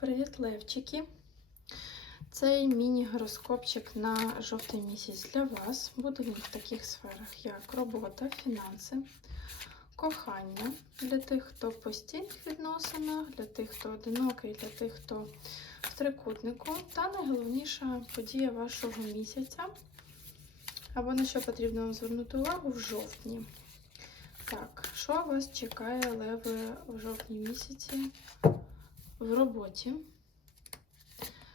Привіт, Левчики! Цей міні-гороскопчик на жовтий місяць для вас. Буде він в таких сферах, як робота, фінанси, кохання для тих, хто в постійних відносинах, для тих, хто одинокий, для тих, хто в трикутнику, та найголовніша подія вашого місяця. Або на що потрібно вам звернути увагу в жовтні. Так, що вас чекає, леви, в жовтні місяці? В роботі.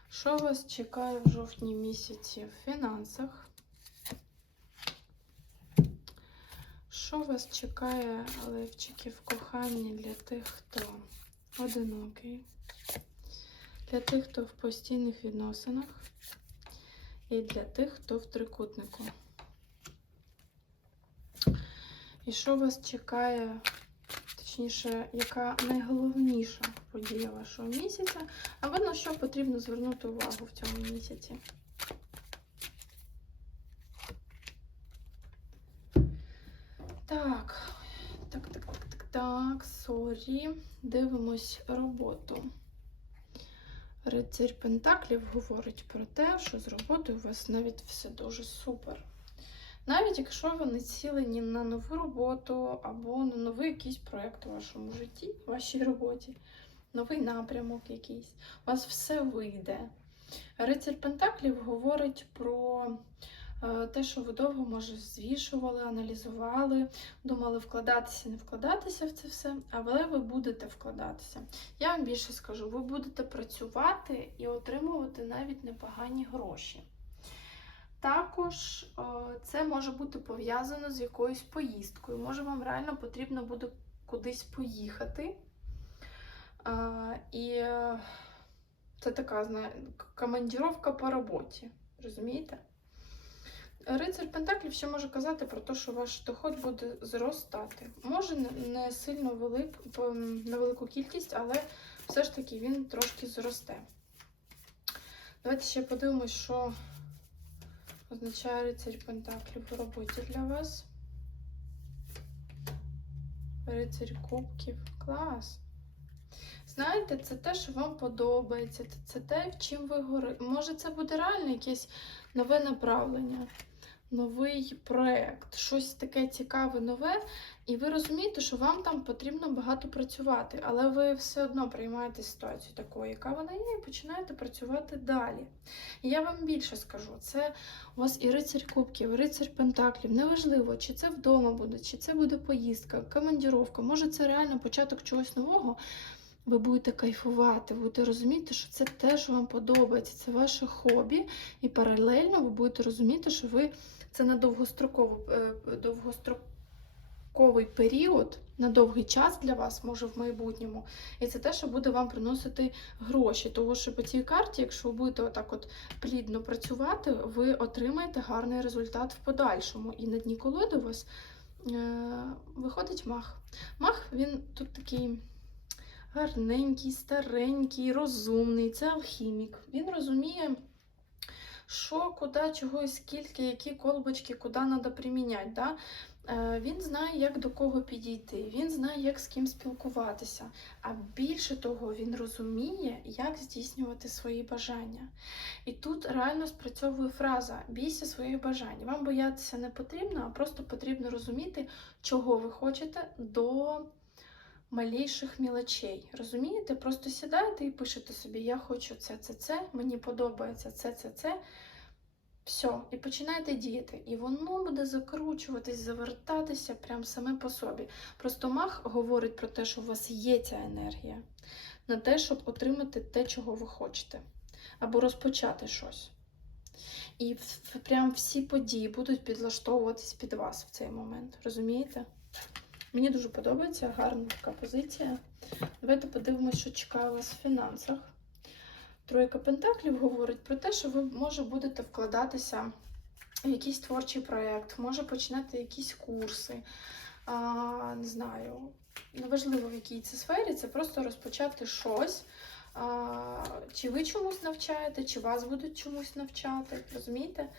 Що вас чекає в жовтні місяці в фінансах? Що вас чекає, левчики, в коханні для тих, хто одинокий, для тих, хто в постійних відносинах, і для тих, хто в трикутнику? І що вас чекає точніше, яка найголовніша подія вашого місяця, або на що потрібно звернути увагу в цьому місяці. Так, так, так, так, так, так, сорі. Дивимось роботу. Рицарь Пентаклів говорить про те, що з роботою у вас навіть все дуже супер. Навіть якщо ви націлені на нову роботу або на новий якийсь проєкт у вашому житті, в вашій роботі, новий напрямок якийсь, у вас все вийде. Рицарь Пентаклів говорить про е, те, що ви довго, може, звішували, аналізували, думали вкладатися, не вкладатися в це все, але ви будете вкладатися. Я вам більше скажу, ви будете працювати і отримувати навіть непогані гроші. Також е, це може бути пов'язано з якоюсь поїздкою. Може, вам реально потрібно буде кудись поїхати. Е, І е, це така, командіровка по роботі. Розумієте? Рицар Пентаклів ще може казати про те, що ваш доход буде зростати. Може, не сильно велик, на велику кількість, але все ж таки він трошки зросте. Давайте ще подивимось, що означає рицарь Пентаклів у роботі для вас. Рицарь Кубків. Клас. Знаєте, це те, що вам подобається, це те, в чим ви горите. Може, це буде реально якесь нове направлення, новий проєкт, щось таке цікаве, нове, і ви розумієте, що вам там потрібно багато працювати, але ви все одно приймаєте ситуацію такою, яка вона є, і починаєте працювати далі. І я вам більше скажу: це у вас і рицарь кубків, і рицарь пентаклів. Неважливо, чи це вдома буде, чи це буде поїздка, командіровка, може це реально початок чогось нового. Ви будете кайфувати, будете розуміти, що це те, що вам подобається, це ваше хобі, і паралельно ви будете розуміти, що ви це на довгострокову, е, довгостроковий період, на довгий час для вас, може в майбутньому. І це те, що буде вам приносити гроші. Тому що по цій карті, якщо ви будете отак от плідно працювати, ви отримаєте гарний результат в подальшому. І на дні колоди у вас е, виходить мах. Мах, він тут такий гарненький, старенький, розумний, це алхімік. Він розуміє, що, куди, чого і скільки, які колбочки, куди треба приміняти. Да? Е, він знає, як до кого підійти, він знає, як з ким спілкуватися. А більше того, він розуміє, як здійснювати свої бажання. І тут реально спрацьовує фраза бійся своїх бажань. Вам боятися не потрібно, а просто потрібно розуміти, чого ви хочете до малейших мілочей. Розумієте? Просто сідаєте і пишете собі, я хочу це, це, це, мені подобається це, це, це. Все, і починаєте діяти. І воно буде закручуватись, завертатися прям саме по собі. Просто мах говорить про те, що у вас є ця енергія, на те, щоб отримати те, чого ви хочете, або розпочати щось. І прям всі події будуть підлаштовуватись під вас в цей момент. Розумієте? Мені дуже подобається гарна така позиція. Давайте подивимося, що чекає вас в фінансах. Тройка Пентаклів говорить про те, що ви, може, будете вкладатися в якийсь творчий проєкт, може починати якісь курси. А, Не знаю, неважливо, в якій це сфері, це просто розпочати щось. А, Чи ви чомусь навчаєте, чи вас будуть чомусь навчати, розумієте?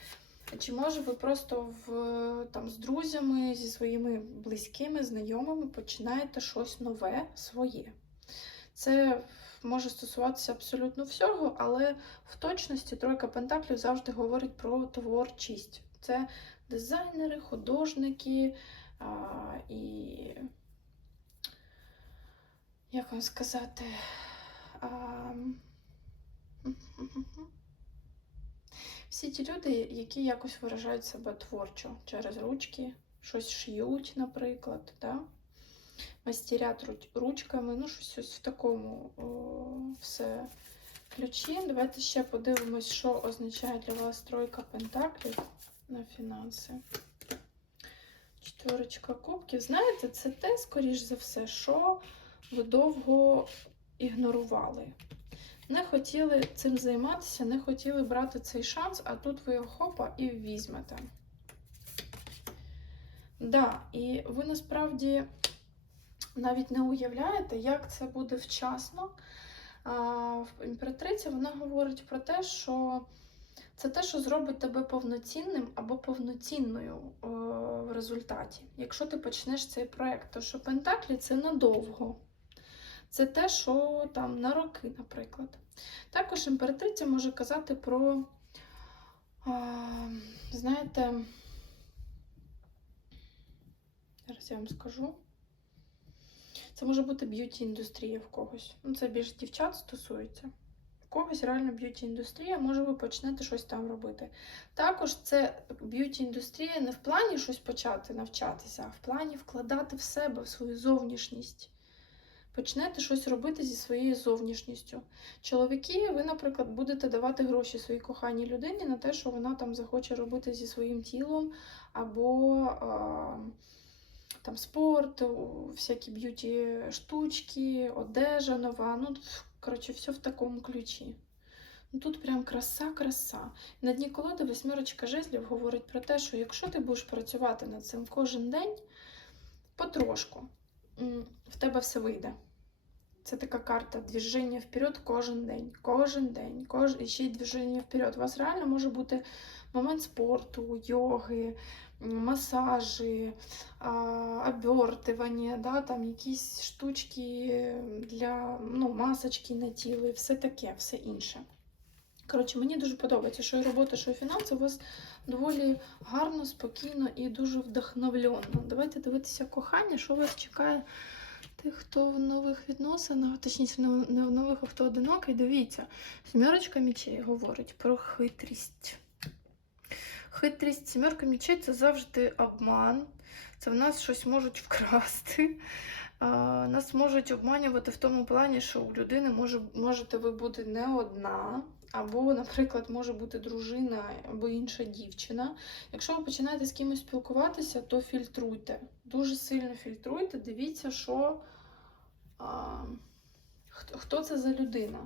Чи може ви просто в, там, з друзями, зі своїми близькими, знайомими починаєте щось нове своє? Це може стосуватися абсолютно всього, але в точності тройка пентаклів завжди говорить про творчість. Це дизайнери, художники а, і. Як вам сказати? А, всі ті люди, які якось виражають себе творчо через ручки, щось шиють, наприклад, да? мастерять ручками, ну щось ось в такому о, все ключі. Давайте ще подивимось, що означає для вас тройка пентаклів на фінанси. Четверочка кубків. Знаєте, це те, скоріш за все, що ви довго ігнорували. Не хотіли цим займатися, не хотіли брати цей шанс, а тут ви його хопа і візьмете. Да, і ви насправді навіть не уявляєте, як це буде вчасно. Імператриці вона говорить про те, що це те, що зробить тебе повноцінним або повноцінною е, в результаті, якщо ти почнеш цей проект. То що Пентаклі це надовго. Це те, що там на роки, наприклад. Також імператриця може казати про, знаєте, зараз я вам скажу. Це може бути б'юті-індустрія в когось. Ну, це більш дівчат стосується. В когось реально б'юті-індустрія, може ви почнете щось там робити. Також це б'юті-індустрія не в плані щось почати навчатися, а в плані вкладати в себе, в свою зовнішність. Почнете щось робити зі своєю зовнішністю. Чоловіки, ви, наприклад, будете давати гроші своїй коханій людині на те, що вона там захоче робити зі своїм тілом, або а, там спорт, всякі б'юті штучки, одежа нова. Ну, коротше, все в такому ключі. Ну, Тут прям краса, краса. На дні колоди восьмірочка жезлів говорить про те, що якщо ти будеш працювати над цим кожен день, потрошку, в тебе все вийде. Це така карта движення вперед кожен день. Кожен день, кож... і ще й движення вперед. У вас реально може бути момент спорту, йоги, масажі, обертування, да, там якісь штучки для ну, масочки на тіло і все таке, все інше. Коротше, мені дуже подобається, що і робота, що і фінанси у вас доволі гарно, спокійно і дуже вдохновленно. Давайте дивитися кохання, що вас чекає тих, хто в нових відносинах, точніше, не в- нових, а хто одинокий. Дивіться, сімерочка мічей говорить про хитрість. Хитрість, сімерка мічей це завжди обман. Це в нас щось можуть вкрасти. Нас можуть обманювати в тому плані, що у людини може, можете ви бути не одна, або, наприклад, може бути дружина або інша дівчина. Якщо ви починаєте з кимось спілкуватися, то фільтруйте. Дуже сильно фільтруйте, дивіться, що а, хто, це за людина.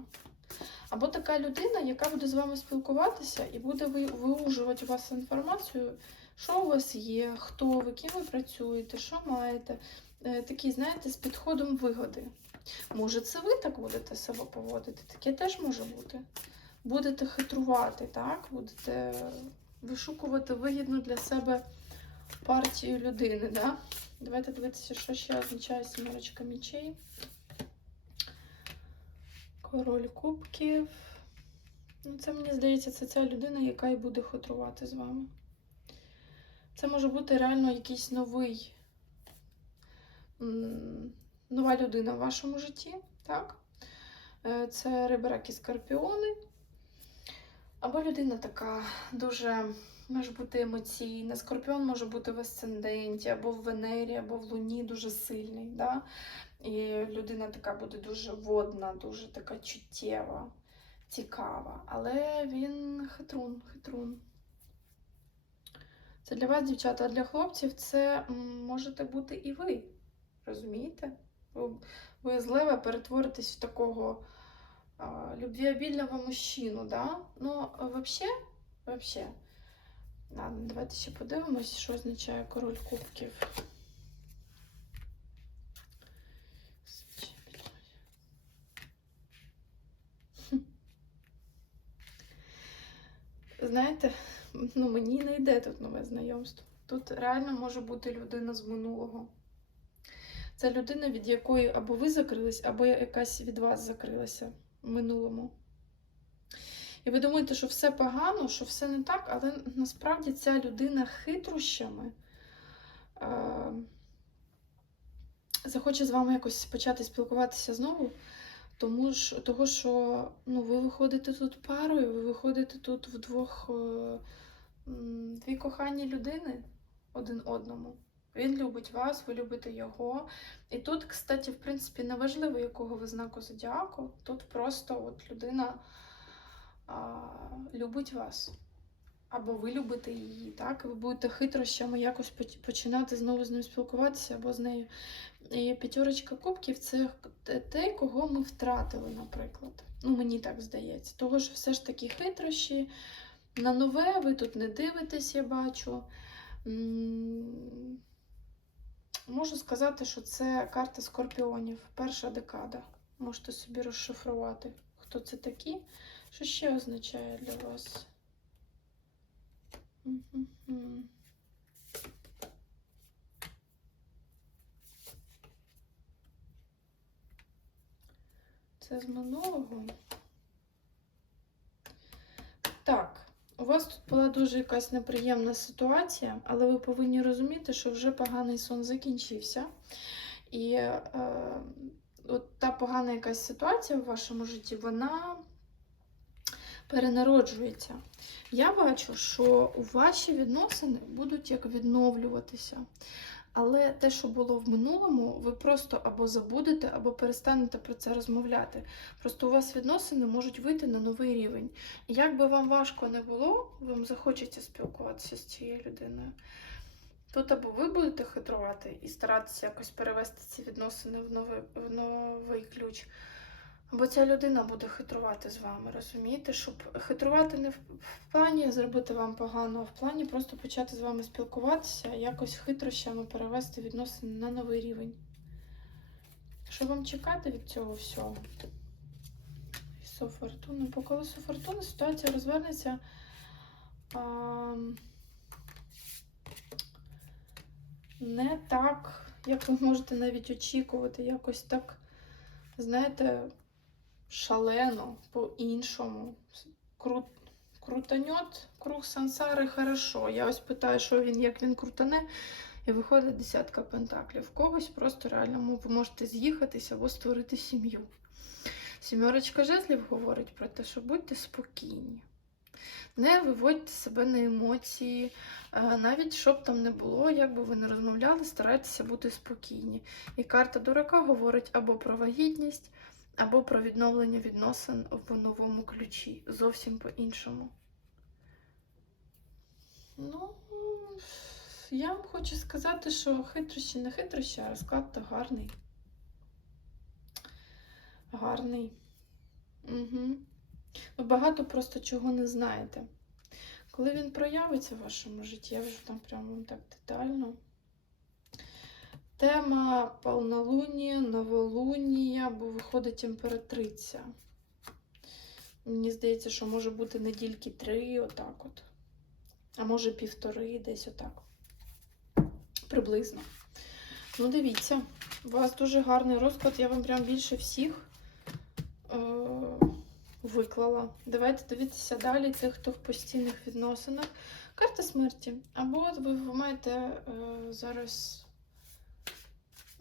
Або така людина, яка буде з вами спілкуватися і буде виужувати у вас інформацію, що у вас є, хто ви, ким ви працюєте, що маєте. Е, Такий, знаєте, з підходом вигоди. Може, це ви так будете себе поводити? Таке теж може бути. Будете хитрувати, так? Будете вишукувати вигідну для себе партію людини. Да? Давайте дивитися, що ще означає сімерочка мічей. Король кубків. Ну, це мені здається, це ця людина, яка і буде хитрувати з вами. Це може бути реально якийсь новий, нова людина в вашому житті, так? Е, Це рибраки скорпіони. Або людина така дуже може бути емоційна. Скорпіон може бути в асценденті, або в Венері, або в Луні дуже сильний. Да? І людина така буде дуже водна, дуже така чуттєва, цікава. Але він хитрун, хитрун. Це для вас, дівчата, а для хлопців це можете бути і ви. Розумієте? Ви, ви з лева перетворитесь в такого а, любвеобільного мужчину, да? Ну, вообще, вообще. Ладно, давайте ще подивимось, що означає король кубків. Знаєте, ну мені не йде тут нове знайомство. Тут реально може бути людина з минулого. Це людина, від якої або ви закрились, або якась від вас закрилася минулому. І ви думаєте, що все погано, що все не так, але насправді ця людина хитрощами е, захоче з вами якось почати спілкуватися знову. Тому ж, того, що ну, ви виходите тут парою, ви виходите тут вдвох е, дві кохані людини один одному. Він любить вас, ви любите його. І тут, кстати, в принципі, не важливо, якого ви знаку зодіаку. Тут просто от людина а, любить вас. Або ви любите її, так? Ви будете хитрощами якось починати знову з ним спілкуватися або з нею. І п'ятерочка кубків це те- кого ми втратили, наприклад. Ну, мені так здається. Того, що все ж таки хитрощі. На нове ви тут не дивитесь, я бачу. Можу сказати, що це карта скорпіонів, перша декада. Можете собі розшифрувати, хто це такі. Що ще означає для вас? Це з минулого. Так, вас тут була дуже якась неприємна ситуація, але ви повинні розуміти, що вже поганий сон закінчився. І е, от та погана якась ситуація в вашому житті, вона перенароджується. Я бачу, що ваші відносини будуть як відновлюватися. Але те, що було в минулому, ви просто або забудете, або перестанете про це розмовляти. Просто у вас відносини можуть вийти на новий рівень. І як би вам важко не було, вам захочеться спілкуватися з цією людиною. Тут або ви будете хитрувати і старатися якось перевести ці відносини в новий, в новий ключ, або ця людина буде хитрувати з вами, розумієте? Щоб хитрувати не в, плані зробити вам погано, а в плані просто почати з вами спілкуватися, якось хитрощами перевести відносини на новий рівень. Що вам чекати від цього всього? Колесо фортуни. По колесу фортуни ситуація розвернеться. А, не так, як ви можете навіть очікувати, якось так, знаєте, шалено, по-іншому. Крут, крутаньот, круг сансари хорошо. Я ось питаю, що він, як він крутане, і виходить десятка пентаклів. В когось просто реально ви можете з'їхатися або створити сім'ю. Сімерочка жезлів говорить про те, що будьте спокійні. Не виводьте себе на емоції, е, навіть щоб там не було, як би ви не розмовляли, старайтеся бути спокійні. І карта дурака говорить або про вагітність, або про відновлення відносин в новому ключі. Зовсім по-іншому. Ну, я вам хочу сказати, що хитрощі не хитрощі, а розклад то гарний. Гарний. Угу. Ви багато просто чого не знаєте. Коли він проявиться в вашому житті, я вже там прямо так детально. Тема полнолунія, новолунія, бо виходить імператриця. Мені здається, що може бути недільки три, отак от. А може півтори, десь отак. Приблизно. Ну, дивіться, у вас дуже гарний розклад, я вам прям більше всіх е- виклала. Давайте дивитися далі тих, хто в постійних відносинах. Карта смерті. Або ви маєте е- зараз.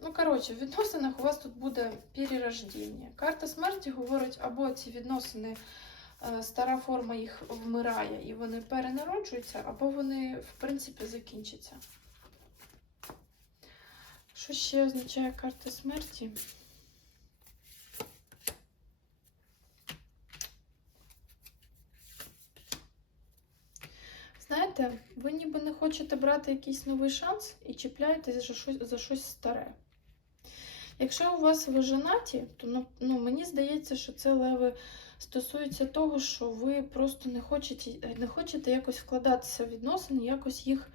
Ну, коротше, в відносинах у вас тут буде перерождення. Карта смерті говорить, або ці відносини, е, стара форма їх вмирає і вони перенароджуються, або вони, в принципі, закінчаться. Що ще означає карта смерті? Знаєте, ви ніби не хочете брати якийсь новий шанс і чіпляєтесь за щось, за щось старе. Якщо у вас ви женаті, то ну, ну, мені здається, що це леви стосується того, що ви просто не хочете, не хочете якось вкладатися в відносини, якось їх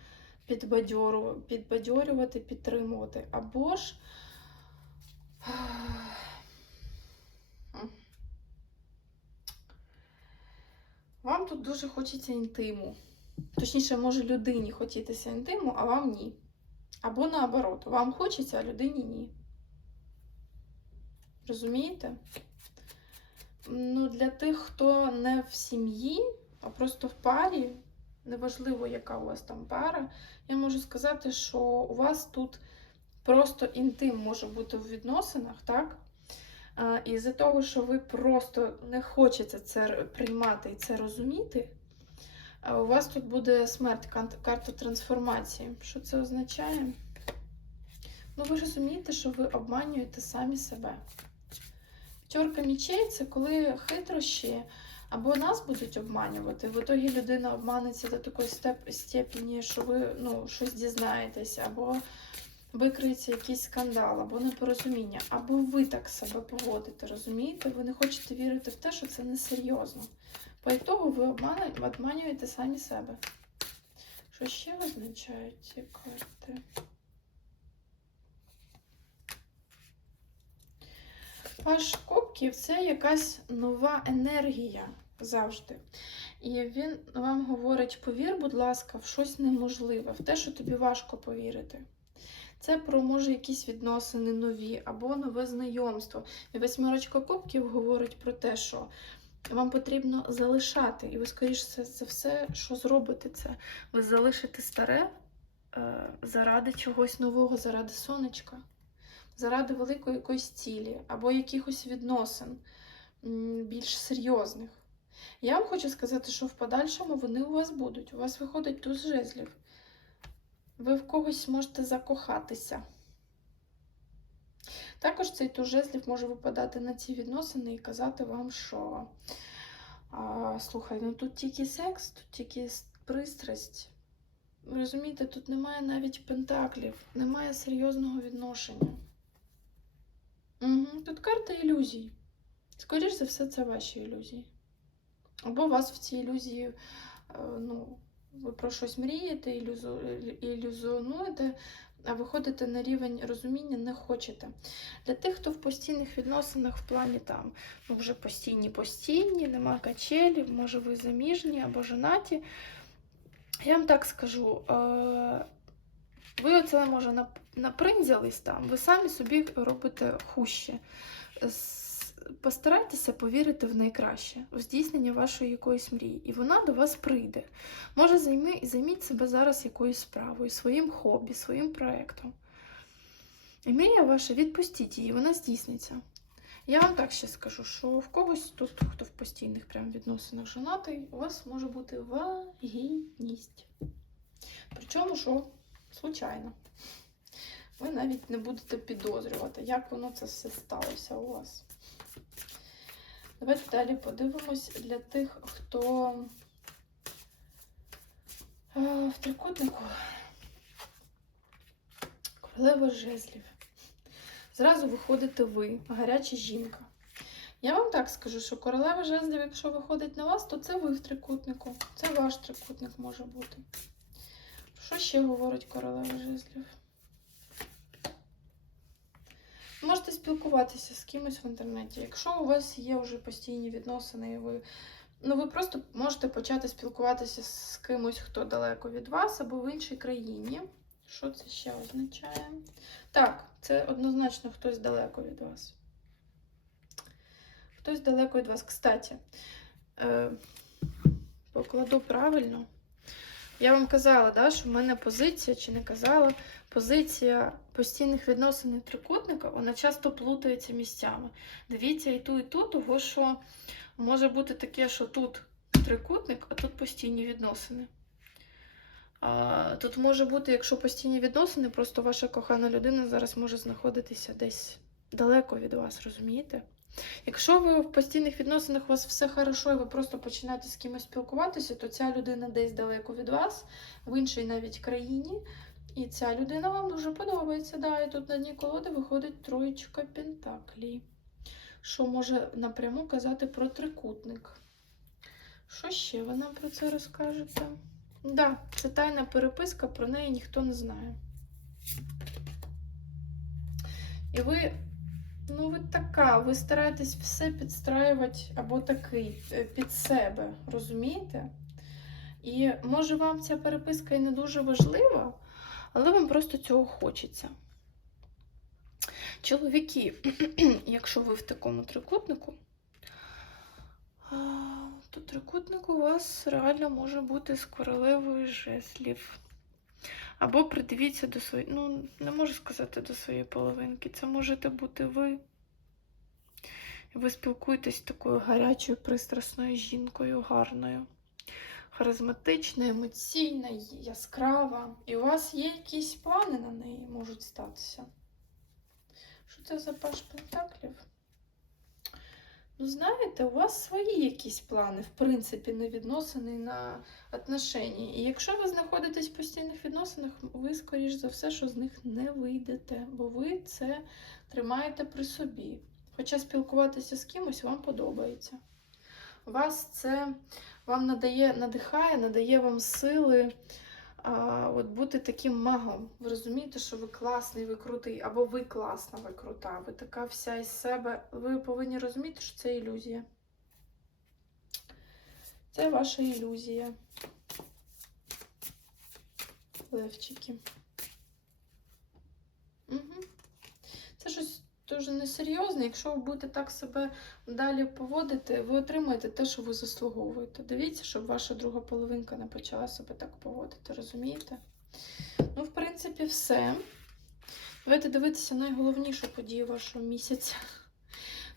підбадьорювати, підтримувати. Або ж. Вам тут дуже хочеться інтиму. Точніше, може людині хотітися інтиму, а вам ні. Або наоборот, вам хочеться, а людині ні. Розумієте? Ну, для тих, хто не в сім'ї, а просто в парі, неважливо, яка у вас там пара, я можу сказати, що у вас тут просто інтим може бути в відносинах, так? І з-за того, що ви просто не хочете це приймати і це розуміти, у вас тут буде смерть, карта трансформації. Що це означає? Ну, ви розумієте, що ви обманюєте самі себе. П'ятерка мічей це коли хитрощі або нас будуть обманювати. В ітогі людина обманеться до такої степені, що ви ну, щось дізнаєтесь, або викриється якийсь скандал, або непорозуміння, або ви так себе поводите, розумієте? Ви не хочете вірити в те, що це несерйозно. По ітогу ви обманюєте самі себе. Що ще означають ці карти? Паш кубків це якась нова енергія завжди. І він вам говорить: повір, будь ласка, в щось неможливе, в те, що тобі важко повірити. Це про може якісь відносини нові або нове знайомство. І восьмерочка кубків говорить про те, що вам потрібно залишати, і ви, скоріше за все, що зробите це? Ви залишите старе е, заради чогось нового, заради сонечка заради великої якоїсь цілі або якихось відносин більш серйозних. Я вам хочу сказати, що в подальшому вони у вас будуть. У вас виходить туз жезлів. Ви в когось можете закохатися. Також цей туз жезлів може випадати на ці відносини і казати вам, що а, слухай, ну тут тільки секс, тут тільки пристрасть. Розумієте, тут немає навіть пентаклів, немає серйозного відношення. Угу. Тут карта ілюзій. Скоріш за все, це ваші ілюзії. Або вас в цій ілюзії, е, ну, ви про щось мрієте, ілюзу, ілюзіонуєте, а виходите на рівень розуміння не хочете. Для тих, хто в постійних відносинах в плані там, ну, вже постійні, постійні, нема качелів, може ви заміжні або женаті. Я вам так скажу. Е- ви оце може нап- напринзялись там, ви самі собі робите хуще. Постарайтеся повірити в найкраще, в здійснення вашої якоїсь мрії, і вона до вас прийде. Може, займи, займіть себе зараз якоюсь справою, своїм хобі, своїм проєктом. І мрія ваша, відпустіть її, вона здійсниться. Я вам так ще скажу, що в когось тут, хто в постійних прям відносинах женатий, у вас може бути вагітність. Причому, що случайно. Ви навіть не будете підозрювати, як воно це все сталося у вас. Давайте далі подивимось для тих, хто е, в трикутнику королева жезлів. Зразу виходите ви, гаряча жінка. Я вам так скажу, що королева жезлів, якщо виходить на вас, то це ви в трикутнику. Це ваш трикутник може бути. Що ще говорить королева жезлів? Можете спілкуватися з кимось в інтернеті. Якщо у вас є вже постійні відносини, і ви, ну, ви просто можете почати спілкуватися з кимось, хто далеко від вас або в іншій країні. Що це ще означає? Так, це однозначно хтось далеко від вас. Хтось далеко від вас. Кстати, е, покладу правильно. Я вам казала, да, що в мене позиція, чи не казала, позиція постійних відносин трикутника, вона часто плутається місцями. Дивіться і ту, і ту, того що може бути таке, що тут трикутник, а тут постійні відносини. А, тут може бути, якщо постійні відносини, просто ваша кохана людина зараз може знаходитися десь далеко від вас, розумієте? Якщо ви в постійних відносинах у вас все хорошо, і ви просто починаєте з кимось спілкуватися, то ця людина десь далеко від вас, в іншій навіть країні, і ця людина вам дуже подобається. Да, і тут на дні колоди виходить троєчка пентаклі, що може напряму казати про трикутник. Що ще ви нам про це розкажете? Да, це тайна переписка, про неї ніхто не знає. І ви Ну, ви така, ви стараєтесь все підстраювати або такий е, під себе, розумієте? І може вам ця переписка і не дуже важлива, але вам просто цього хочеться. Чоловіки, якщо ви в такому трикутнику, то трикутник у вас реально може бути з королевою жезлів. Або придивіться до своєї, ну, не можу сказати до своєї половинки. Це можете бути ви. Ви спілкуєтесь з такою гарячою, пристрасною жінкою, гарною, харизматична, емоційна, яскрава. І у вас є якісь плани на неї можуть статися. Що це за паш пентаклів? Ну, знаєте, у вас свої якісь плани, в принципі, на відносини, на отношення. І якщо ви знаходитесь в постійних відносинах, ви, скоріш за все, що з них не вийдете, бо ви це тримаєте при собі. Хоча спілкуватися з кимось вам подобається. Вас це вам надає, надихає, надає вам сили а, от бути таким магом. Ви розумієте, що ви класний, ви крутий, або ви класна, ви крута, ви така вся із себе. Ви повинні розуміти, що це ілюзія. Це ваша ілюзія. Левчики. Угу. Це щось дуже несерйозне. Якщо ви будете так себе далі поводити, ви отримаєте те, що ви заслуговуєте. Дивіться, щоб ваша друга половинка не почала себе так поводити, розумієте? Ну, в принципі, все. Давайте дивитися найголовнішу подію вашого місяця.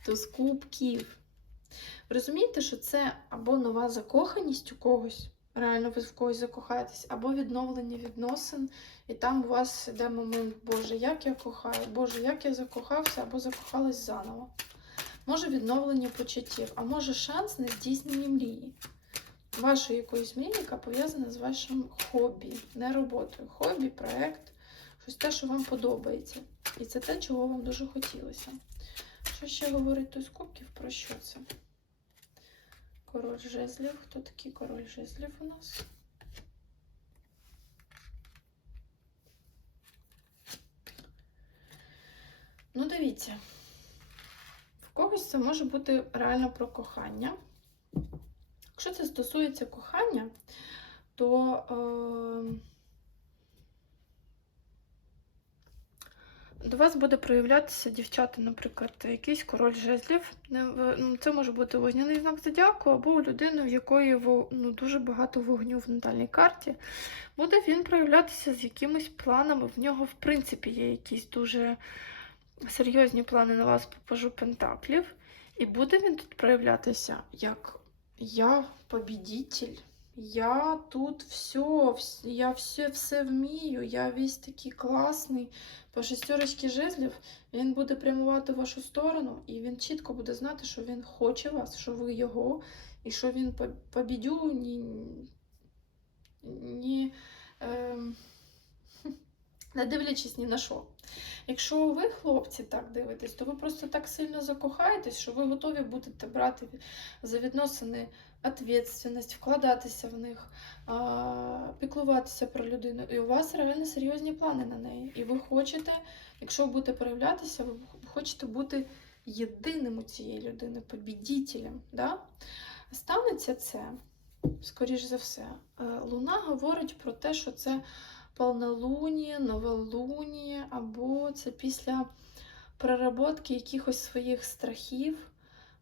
Туз кубків. Розумієте, що це або нова закоханість у когось, реально ви в когось закохаєтесь, або відновлення відносин, і там у вас йде момент, Боже, як я кохаю, Боже, як я закохався або закохалась заново. Може відновлення почуттів, а може шанс на здійснення мрії. Вашої якоїсь мрії, яка пов'язана з вашим хобі, не роботою. Хобі, проект, щось те, що вам подобається. І це те, чого вам дуже хотілося. Що ще говорить той з кубків? Про що це? Король жезлів. Хто такий король жезлів у нас? Ну, дивіться. В когось це може бути реально про кохання. Якщо це стосується кохання, то е, до вас буде проявлятися дівчата, наприклад, якийсь король жезлів. В- ну, Це може бути вогняний знак зодіаку, або у людини, в якої ну, дуже багато вогню в натальній карті. Буде він проявлятися з якимись планами. В нього, в принципі, є якісь дуже серйозні плани на вас по пажу пентаклів. І буде він тут проявлятися як я побідитель. Я тут все, я все, все вмію, я весь такий класний. По шестерочці жезлів він буде прямувати в вашу сторону, і він чітко буде знати, що він хоче вас, що ви його, і що він по- побідю ні, ні, ем, не дивлячись ні на що. Якщо ви, хлопці, так дивитесь, то ви просто так сильно закохаєтесь, що ви готові будете брати за відносини відповідальність, вкладатися в них, піклуватися про людину. І у вас реально серйозні плани на неї. І ви хочете, якщо ви будете проявлятися, ви хочете бути єдиним у цієї людини, побідітелем. Да? Станеться це, скоріш за все. Е, Луна говорить про те, що це повнолунія, новолунія, або це після переработки якихось своїх страхів.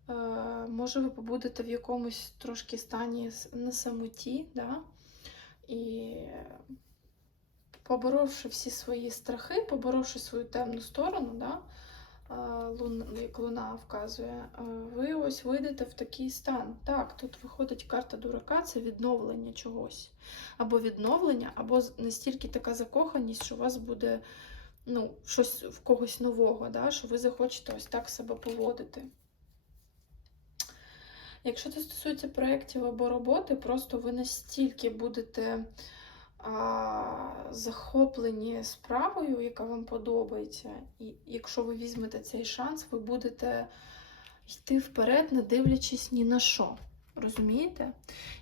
Е, Може, ви побудете в якомусь трошки стані на самоті, да? і поборовши всі свої страхи, поборовши свою темну сторону, да? е, лун, як луна вказує, е, ви ось вийдете в такий стан. Так, тут виходить карта дурака, це відновлення чогось. Або відновлення, або настільки така закоханість, що у вас буде ну, щось в когось нового, да? що ви захочете ось так себе поводити. Якщо це стосується проєктів або роботи, просто ви настільки будете а, захоплені справою, яка вам подобається, і якщо ви візьмете цей шанс, ви будете йти вперед, не дивлячись ні на що. Розумієте?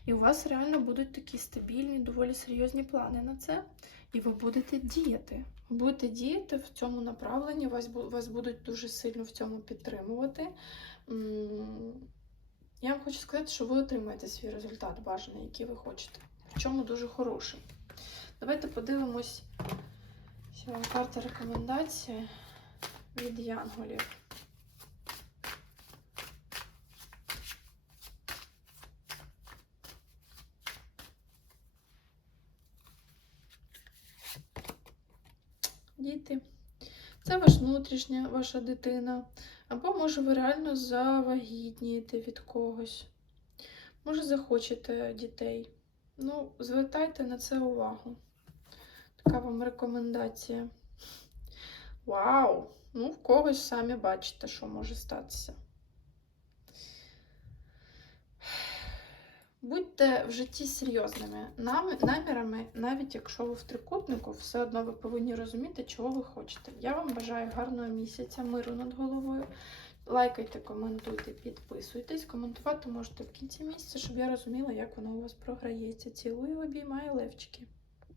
І у вас реально будуть такі стабільні, доволі серйозні плани на це, і ви будете діяти. Ви будете діяти в цьому направленні, вас, вас будуть дуже сильно в цьому підтримувати. Я вам хочу сказати, що ви отримаєте свій результат бажаний, який ви хочете. Причому дуже хороший. Давайте подивимось. Карта рекомендації. від янголів. Діти. Це ваш внутрішня ваша дитина. Або, може, ви реально завагітнієте від когось. Може, захочете дітей. Ну, звертайте на це увагу. Така вам рекомендація. Вау! Ну, в когось самі бачите, що може статися. Будьте в житті серйозними намірами, навіть якщо ви в трикутнику, все одно ви повинні розуміти, чого ви хочете. Я вам бажаю гарного місяця, миру над головою. Лайкайте, коментуйте, підписуйтесь. Коментувати можете в кінці місяця, щоб я розуміла, як воно у вас програється. Цілую, обіймаю левчики.